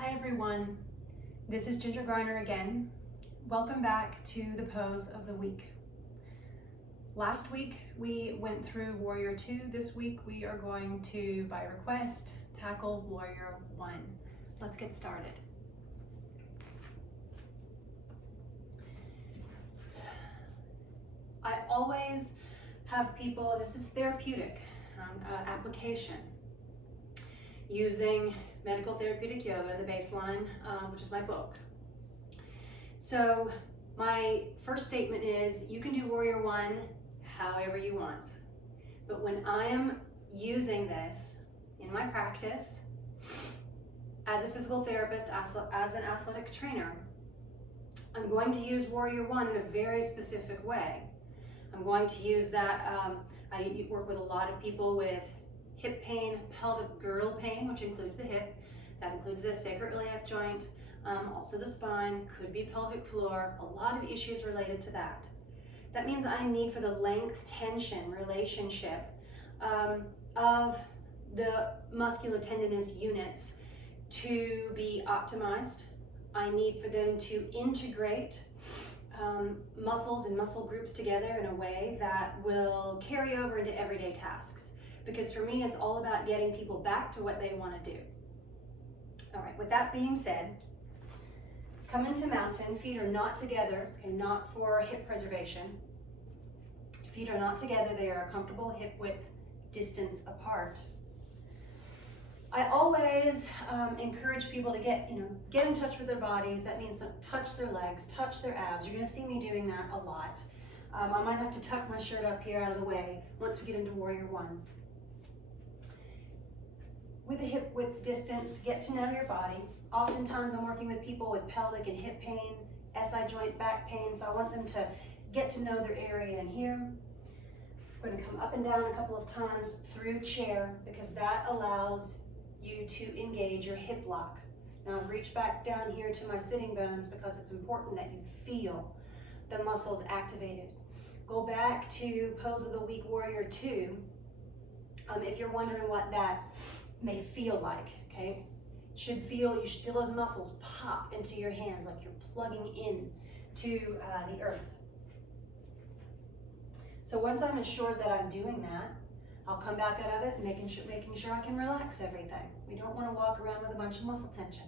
Hi everyone, this is Ginger Garner again. Welcome back to the pose of the week. Last week we went through Warrior 2. This week we are going to, by request, tackle Warrior 1. Let's get started. I always have people, this is therapeutic application, using Medical Therapeutic Yoga, the baseline, which is my book. So my first statement is you can do Warrior 1 however you want. But when I am using this in my practice, as a physical therapist, as an athletic trainer, I'm going to use Warrior 1 in a very specific way. I'm going to use that, I work with a lot of people with hip pain, pelvic girdle pain, which includes the hip, that includes the sacroiliac joint, also the spine, could be pelvic floor, a lot of issues related to that. That means I need for the length tension relationship of the musculotendinous units to be optimized. I need for them to integrate muscles and muscle groups together in a way that will carry over into everyday tasks. Because for me, it's all about getting people back to what they want to do. All right, with that being said, come into mountain. Feet are not together, okay, not for hip preservation. Feet are not together. They are a comfortable hip width distance apart. I always encourage people to get in touch with their bodies. That means touch their legs, touch their abs. You're going to see me doing that a lot. I might have to tuck my shirt up here out of the way once we get into Warrior 1. With a hip width distance, get to know your body. Oftentimes I'm working with people with pelvic and hip pain, SI joint back pain, so I want them to get to know their area in here. We're going to come up and down a couple of times through chair because that allows you to engage your hip lock. Now reach back down here to my sitting bones because it's important that you feel the muscles activated. Go back to Pose of the Week Warrior 2 if you're wondering what that may feel like, okay? You should feel those muscles pop into your hands like you're plugging in to the earth. So once I'm assured that I'm doing that, I'll come back out of it, making sure I can relax everything. We don't want to walk around with a bunch of muscle tension.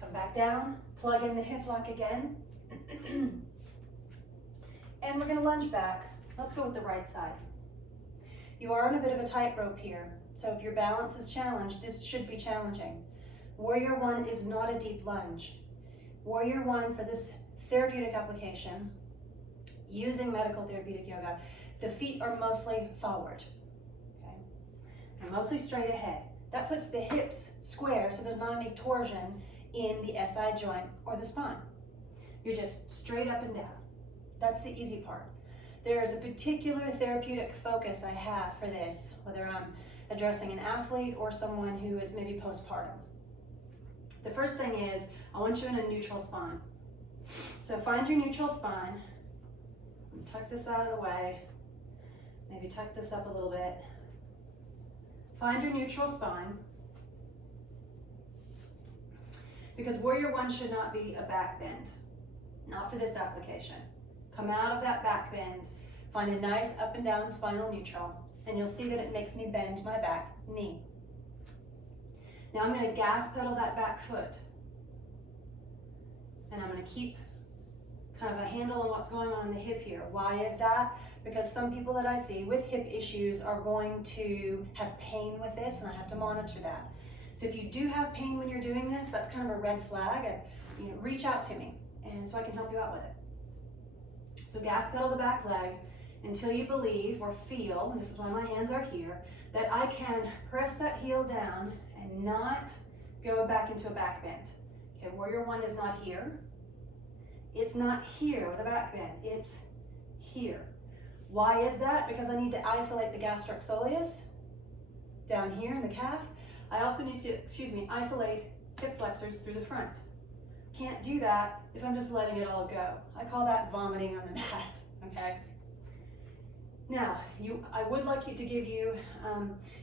Come back down, plug in the hip lock again, and we're going to lunge back. Let's go with the right side. You are on a bit of a tightrope here, so if your balance is challenged, this should be challenging. Warrior 1 is not a deep lunge. Warrior 1 for this therapeutic application, using Medical Therapeutic Yoga, the feet are mostly forward, okay? They're mostly straight ahead. That puts the hips square so there's not any torsion in the SI joint or the spine. You're just straight up and down. That's the easy part. There's a particular therapeutic focus I have for this, whether I'm addressing an athlete or someone who is maybe postpartum. The first thing is, I want you in a neutral spine. So find your neutral spine. Tuck this out of the way. Maybe tuck this up a little bit. Find your neutral spine. Because Warrior 1 should not be a back bend. Not for this application. Come out of that back bend. Find a nice up and down spinal neutral. And you'll see that it makes me bend my back knee. Now I'm going to gas pedal that back foot. And I'm going to keep kind of a handle on what's going on in the hip here. Why is that? Because some people that I see with hip issues are going to have pain with this, and I have to monitor that. So if you do have pain when you're doing this, that's kind of a red flag. Reach out to me, and so I can help you out with it. So gas pedal the back leg until you believe or feel, and this is why my hands are here, that I can press that heel down and not go back into a back bend. Okay, Warrior 1 is not here. It's not here with a back bend, it's here. Why is that? Because I need to isolate the gastric soleus down here in the calf. I also need to, isolate hip flexors through the front. Can't do that if I'm just letting it all go. I call that vomiting on the mat, okay? Now, I would like to give you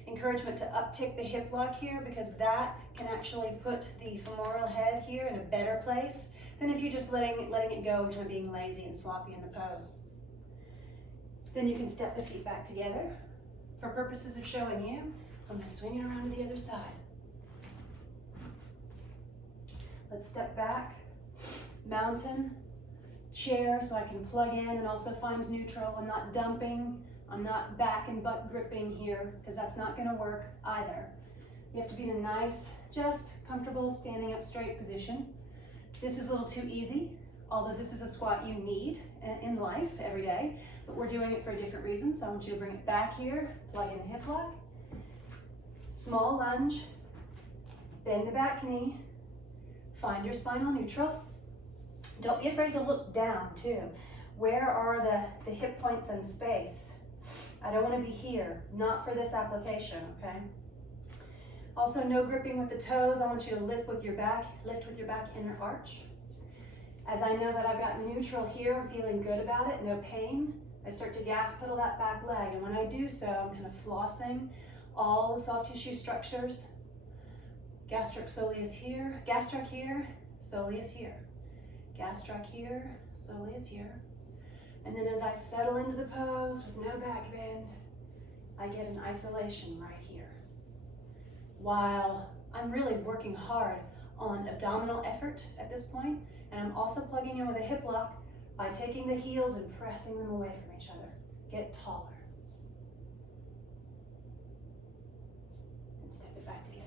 encouragement to uptick the hip lock here, because that can actually put the femoral head here in a better place than if you're just letting it go and kind of being lazy and sloppy in the pose. Then you can step the feet back together. For purposes of showing you, I'm going to swing it around to the other side. Let's step back, mountain, chair, so I can plug in and also find neutral. I'm not dumping, I'm not back and butt gripping here, because that's not going to work either. You have to be in a nice, just comfortable standing up straight position. This is a little too easy, although this is a squat you need in life every day, but we're doing it for a different reason. So I want you to bring it back here, plug in the hip lock, small lunge, bend the back knee, find your spinal neutral. Don't be afraid to look down too. Where are the hip points in space? I don't want to be here, not for this application, okay? Also, no gripping with the toes. I want you to lift with your back inner arch. As I know that I've got neutral here, I'm feeling good about it, no pain, I start to gas pedal that back leg. And when I do so, I'm kind of flossing all the soft tissue structures. Gastric soleus here, gastric here, soleus here. Gastric here, soleus here. And then as I settle into the pose with no back bend, I get an isolation right here. While I'm really working hard on abdominal effort at this point, and I'm also plugging in with a hip lock by taking the heels and pressing them away from each other. Get taller. And step it back together.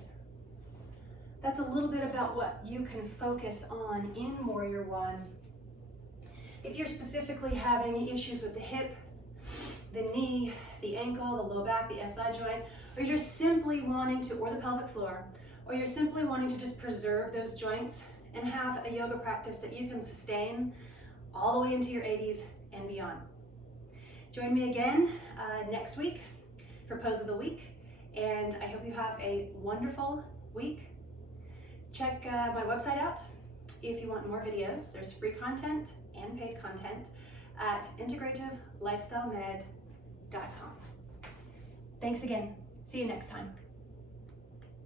That's a little bit about what you can focus on in Warrior One. If you're specifically having issues with the hip, the knee, the ankle, the low back, the SI joint, or you're just simply wanting to, or the pelvic floor, or you're simply wanting to just preserve those joints and have a yoga practice that you can sustain all the way into your 80s and beyond. Join me again next week for Pose of the Week, and I hope you have a wonderful week. Check my website out if you want more videos. There's free content and paid content at integrativelifestylemed.com. Thanks again. See you next time.